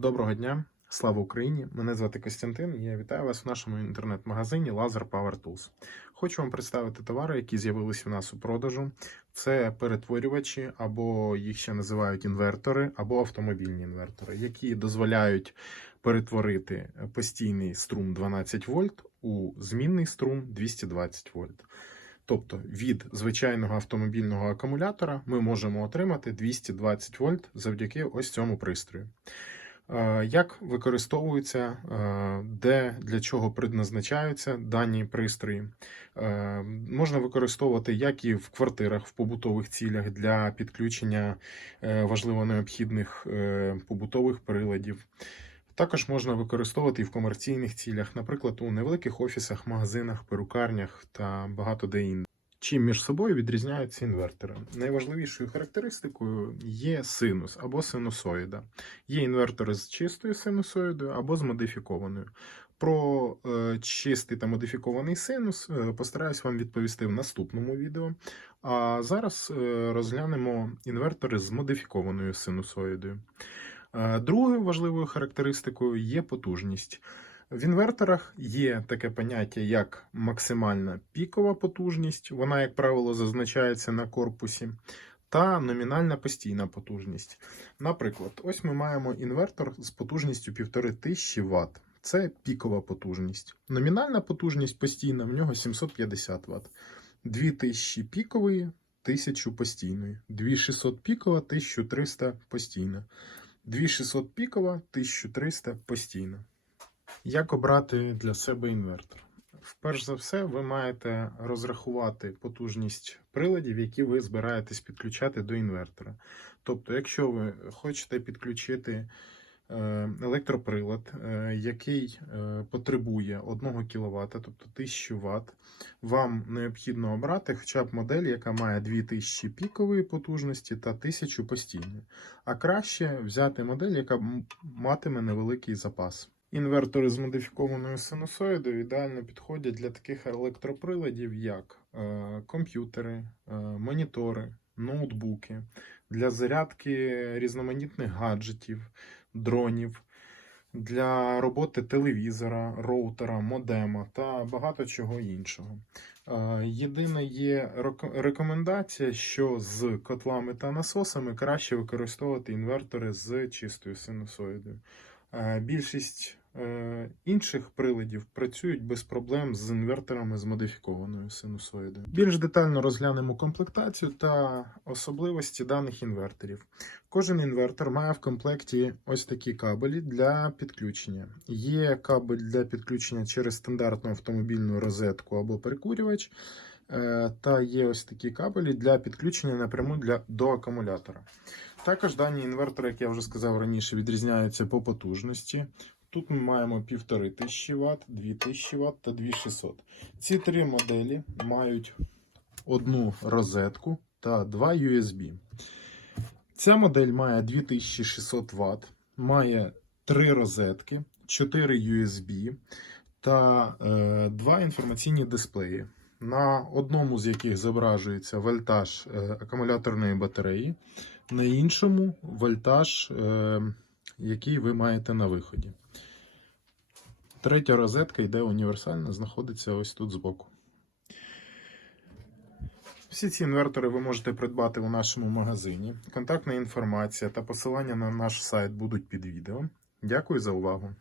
Доброго дня, слава Україні! Мене звати Костянтин я вітаю вас в нашому інтернет-магазині Laser Power Tools. Хочу вам представити товари, які з'явилися у нас у продажу. Це перетворювачі, або їх ще називають інвертори, або автомобільні інвертори, які дозволяють перетворити постійний струм 12 вольт у змінний струм 220 вольт. Тобто від звичайного автомобільного акумулятора ми можемо отримати 220 вольт завдяки ось цьому пристрою. Е, Як використовуються, е, де для чого предназначаються дані пристрої? Е, Можна використовувати як і в квартирах в побутових цілях для підключення важливо необхідних побутових приладів. Також можна використовувати і в комерційних цілях, наприклад, у невеликих офісах, магазинах, перукарнях та багато де інде. Чим між собою відрізняються інвертори? Найважливішою характеристикою є синус або синусоїда. Є інвертори з чистою синусоїдою або з модифікованою. Про е, чистий та модифікований синус е, постараюсь вам відповісти в наступному відео. А зараз е, розглянемо інвертори з модифікованою синусоїдою. Другою важливою характеристикою є потужність. В інверторах є таке поняття, як максимальна пікова потужність, вона, як правило, зазначається на корпусі, та номінальна постійна потужність. Наприклад, ось ми маємо інвертор з потужністю 1500 Вт. Це пікова потужність. Номінальна потужність постійна в нього 750 Вт. 2000 пікової, 1000 постійної. 2600 пікова, 1300 постійна. 2600 пікова, 1300 постійна. Як обрати для себе інвертор? Вперш за все, ви маєте розрахувати потужність приладів, які ви збираєтесь підключати до інвертора. Тобто, якщо ви хочете підключити е, електроприлад, е, який е, потребує 1 кВт, тобто 1000 Вт, вам необхідно обрати хоча б модель, яка має 2000 пікової потужності та 1000 постійної. А краще взяти модель, яка матиме невеликий запас. Інвертори з модифікованою синусоїдою ідеально підходять для таких електроприладів, як е, комп'ютери, е, монітори, ноутбуки, для зарядки різноманітних гаджетів, дронів, для роботи телевізора, роутера, модема та багато чого іншого. Е, Єдине є рекомендація, що з котлами та насосами краще використовувати інвертори з чистою синусоїдою. Е, Більшість інших приладів працюють без проблем з інверторами з модифікованою синусоїдою. Більш детально розглянемо комплектацію та особливості даних інверторів. Кожен інвертор має в комплекті ось такі кабелі для підключення. Є кабель для підключення через стандартну автомобільну розетку або перекурювач. е, Та є ось такі кабелі для підключення напряму для, до акумулятора. Також дані інвертори, як я вже сказав раніше, відрізняються по потужності. Тут ми маємо 1500 Вт, 2000 Вт та 2600. Ці три моделі мають одну розетку та два USB. Ця модель має 2600 Вт, має три розетки, 4 USB та е, два інформаційні дисплеї, на одному з яких зображується вольтаж е, акумуляторної батареї, на іншому вольтаж, е, який ви маєте на виході. Третя розетка йде універсальна, знаходиться ось тут збоку. Всі ці інвертори ви можете придбати у нашому магазині. Контактна інформація та посилання на наш сайт будуть під відео. Дякую за увагу!